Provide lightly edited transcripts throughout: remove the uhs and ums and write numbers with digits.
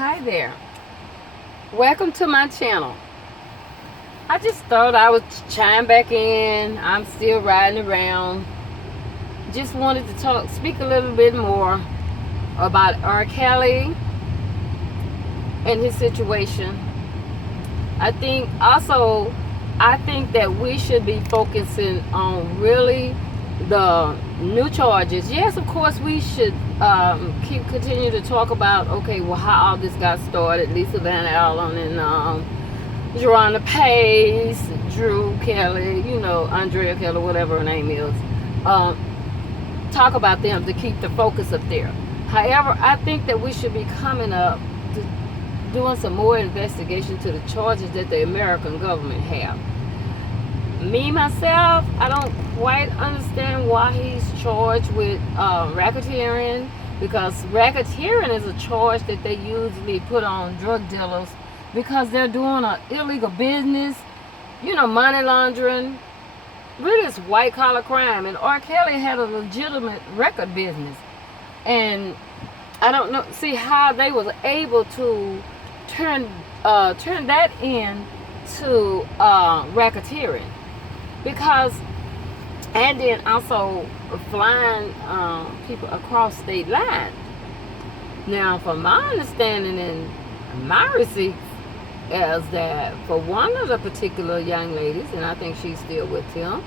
Hi there. Welcome to my channel. I just thought I would chime back in. I'm still riding around. Just wanted to speak a little bit more about R. Kelly and his situation. I think that we should be focusing on really the new charges. Yes, of course, we should continue to talk about, okay, well, how all this got started. Lisa Van Allen and Jeronna Pace, Drew Kelly, Andrea Kelly, whatever her name is. Talk about them to keep the focus up there. However, I think that we should be coming up to doing some more investigation to the charges that the American government have. Me, myself, I don't quite understand why he's charged with racketeering, because racketeering is a charge that they usually put on drug dealers because they're doing an illegal business, money laundering. Really, it's white collar crime. And R. Kelly had a legitimate record business. And I don't see how they was able to turn that into racketeering. Because, and then also flying people across state lines. Now, from my understanding and my receipts, is that for one of the particular young ladies, and I think she's still with him,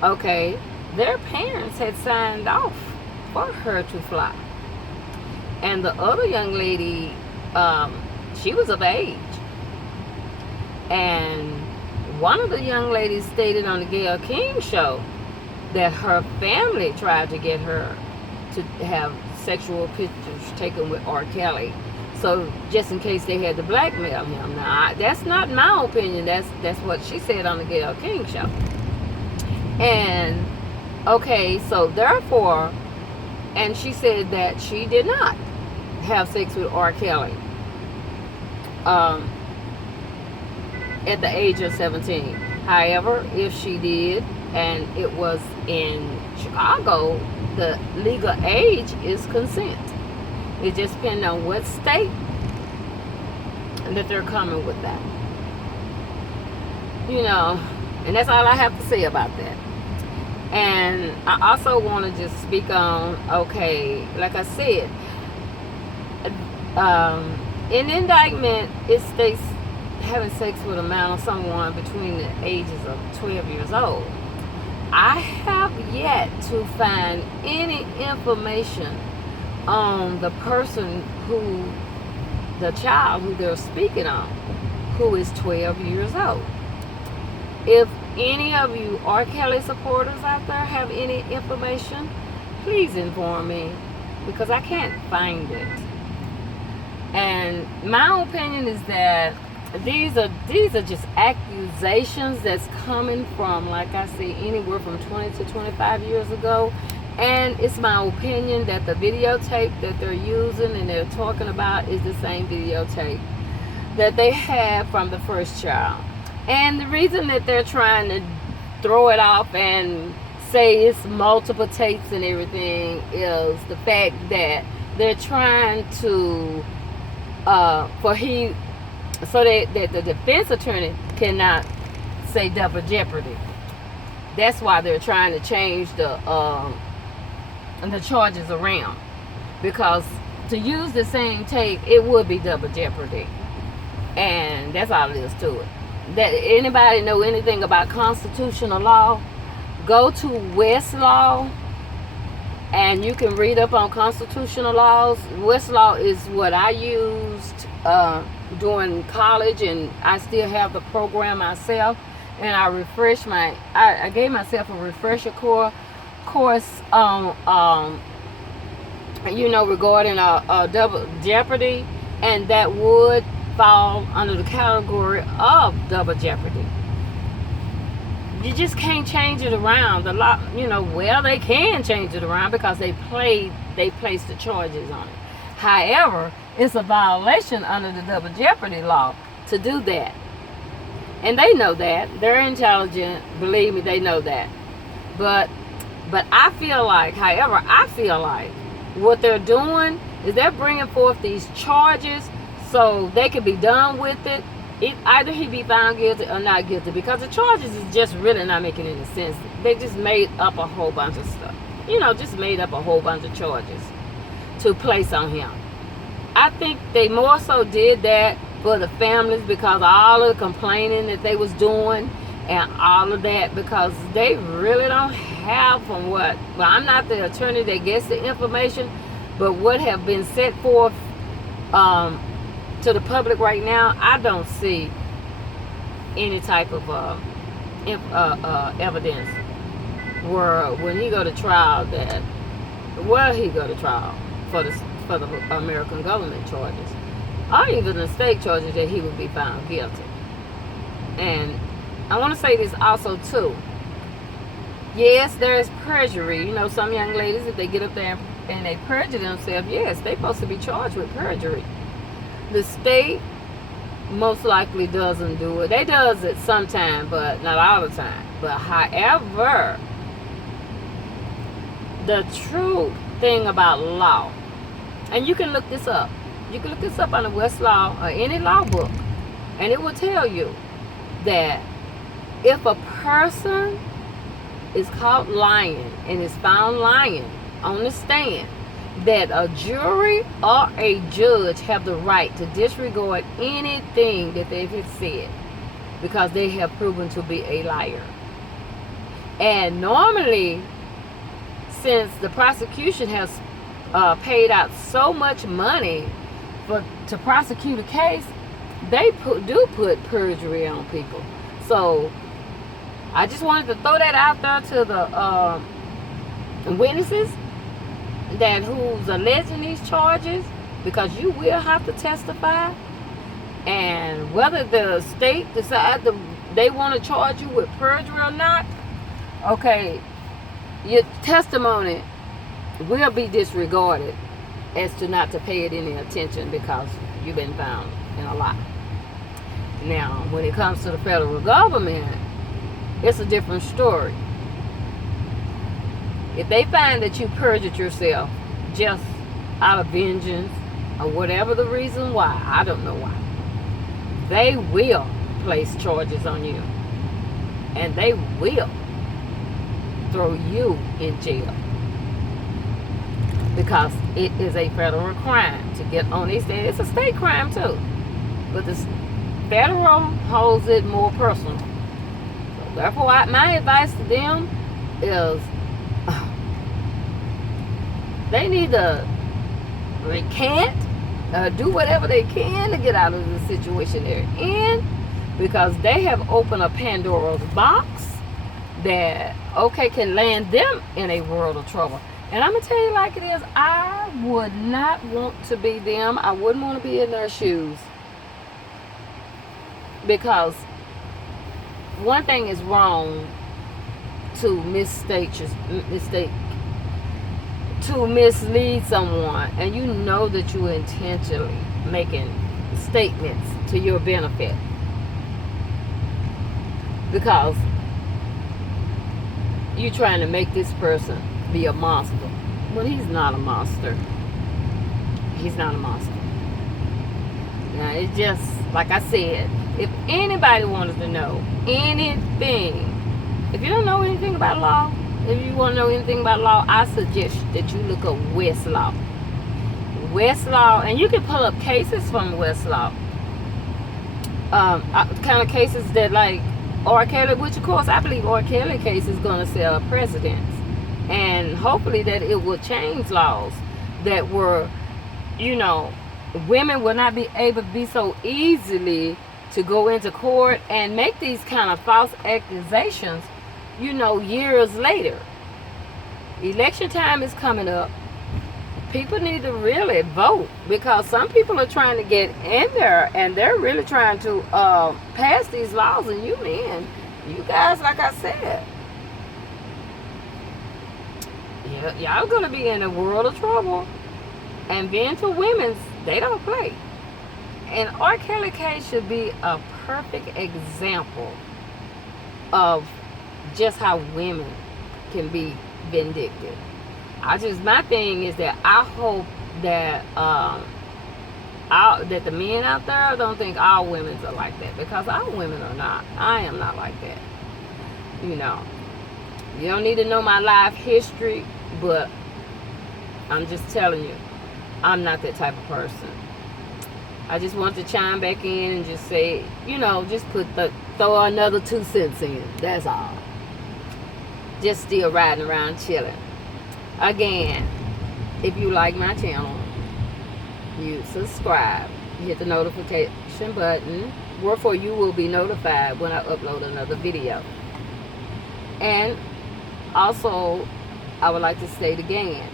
okay, their parents had signed off for her to fly. And the other young lady, she was of age. And one of the young ladies stated on the Gayle King show that her family tried to get her to have sexual pictures taken with R. Kelly. So just in case they had to blackmail him. Now, that's not my opinion. That's what she said on the Gayle King show. And okay, so therefore, and she said that she did not have sex with R. Kelly at the age of 17. However, if she did, and it was in Chicago, the legal age is consent. It just depends on what state that they're coming with that. And that's all I have to say about that. And I also want to just speak on, okay, like I said, in indictment, it states having sex with a man or someone between the ages of 12 years old. I have yet to find any information on the person the child who they're speaking on, who is 12 years old. If any of you R. Kelly supporters out there have any information, please inform me, because I can't find it. And my opinion is that these are just accusations that's coming from, like I say, anywhere from 20 to 25 years ago. And it's my opinion that the videotape that they're using and they're talking about is the same videotape that they had from the first child. And the reason that they're trying to throw it off and say it's multiple tapes and everything is the fact that they're trying to so that the defense attorney cannot say double jeopardy. That's why they're trying to change the charges around, because to use the same tape, it would be double jeopardy. And that's all it is to it. That anybody know anything about constitutional law, go to Westlaw and you can read up on constitutional laws. Westlaw is what I used during college, and I still have the program myself, and I gave myself a refresher course on regarding a double jeopardy, and that would fall under the category of double jeopardy. You just can't change it around. The law, they can change it around because they placed the charges on it. However, it's a violation under the double jeopardy law to do that. And they know that. They're intelligent. Believe me, they know that. But I feel like what they're doing is they're bringing forth these charges so they could be done with it. Either he be found guilty or not guilty, because the charges is just really not making any sense. They just made up a whole bunch of stuff. Just made up a whole bunch of charges to place on him. I think they more so did that for the families, because all of the complaining that they was doing and all of that, because they really don't have, I'm not the attorney that gets the information, but what have been set forth to the public right now, I don't see any type of evidence where when he go to trial for the American government charges, or even the state charges, that he would be found guilty. And I want to say this also too. Yes, there is perjury. Some young ladies, if they get up there and they perjure themselves, yes, they're supposed to be charged with perjury. The state most likely doesn't do it. They does it sometime, but not all the time. But however, the true thing about law, and you can look this up. You can look this up on the Westlaw or any law book, and it will tell you that if a person is caught lying and is found lying on the stand, that a jury or a judge have the right to disregard anything that they have said, because they have proven to be a liar. And normally, since the prosecution has paid out so much money to prosecute a case, they do put perjury on people. So I just wanted to throw that out there to the witnesses that who's alleging these charges, because you will have to testify. And whether the state decides they want to charge you with perjury or not, okay, your testimony will be disregarded as to not to pay it any attention, because you've been found in a lie. Now, when it comes to the federal government, it's a different story. If they find that you perjured yourself just out of vengeance or whatever the reason why, I don't know why, they will place charges on you, and they will throw you in jail, because it is a federal crime to get on these things. It's a state crime too, but the federal holds it more personal. So therefore, my advice to them is they need to recant, do whatever they can to get out of the situation they're in, because they have opened a Pandora's box that, can land them in a world of trouble. And I'm going to tell you like it is, I would not want to be them. I wouldn't want to be in their shoes. Because one thing is wrong to mislead someone, and you know that you're intentionally making statements to your benefit, because you're trying to make this person be a monster. Well, he's not a monster. He's not a monster. Now, it's just like I said, if anybody wanted to know anything, if you don't know anything about law, if you want to know anything about law, I suggest that you look up Westlaw. Westlaw, and you can pull up cases from Westlaw. Kind of cases that, like R. Kelly, which of course I believe R. Kelly case is going to sell precedents. And hopefully that it will change laws that were, women will not be able to be so easily to go into court and make these kind of false accusations, years later. Election time is coming up. People need to really vote, because some people are trying to get in there and they're really trying to pass these laws, and you guys, like I said, y'all gonna be in a world of trouble. And then for women, they don't play. And R. Kelly case should be a perfect example of just how women can be vindictive. My thing is that I hope that that the men out there don't think all women are like that, because all women are not. I am not like that. You know, you don't need to know my life history, but I'm just telling you, I'm not that type of person. I just want to chime back in and just say, just throw another 2 cents in. That's all. Just still riding around chilling. Again, if you like my channel, you subscribe, hit the notification button, wherefore you will be notified when I upload another video. And also, I would like to state again,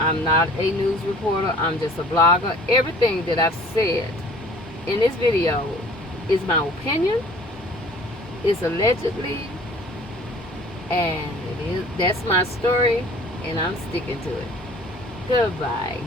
I'm not a news reporter, I'm just a blogger. Everything that I've said in this video is my opinion, it's allegedly, and that's my story, and I'm sticking to it. Goodbye.